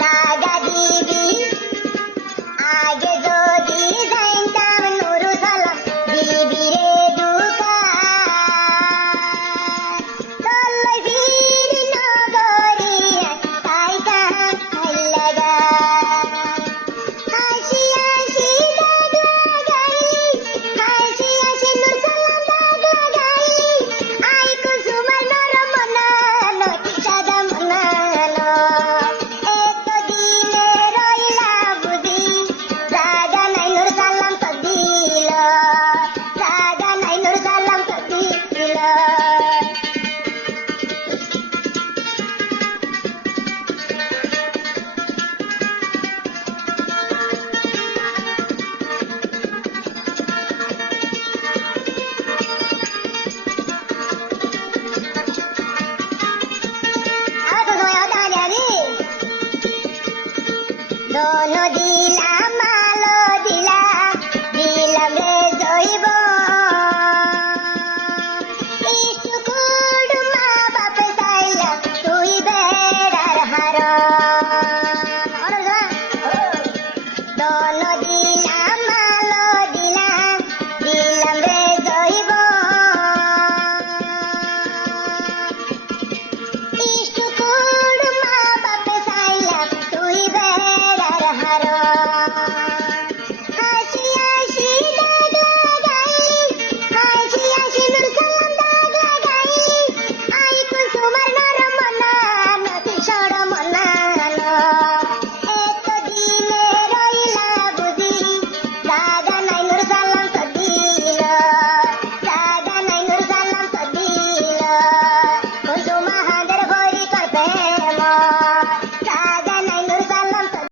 জাগা দিবি আগে যদি জানতাম নুরু সালাম দিবি রে দুকা চলই বীর নগরিয়া কাইকা লাগা হাসি হাসি দাগ লাগাইলি হাসি হাসি নুর সালাম দাগ লাগাইলি আই কুসুমার নরম মনা নটি সাদা মনানো এতদিনে রইলা বুঝি জাগা নাই নুর সালাম তো দিল জাগা নাই নুর সালাম তো দিল दोनों दी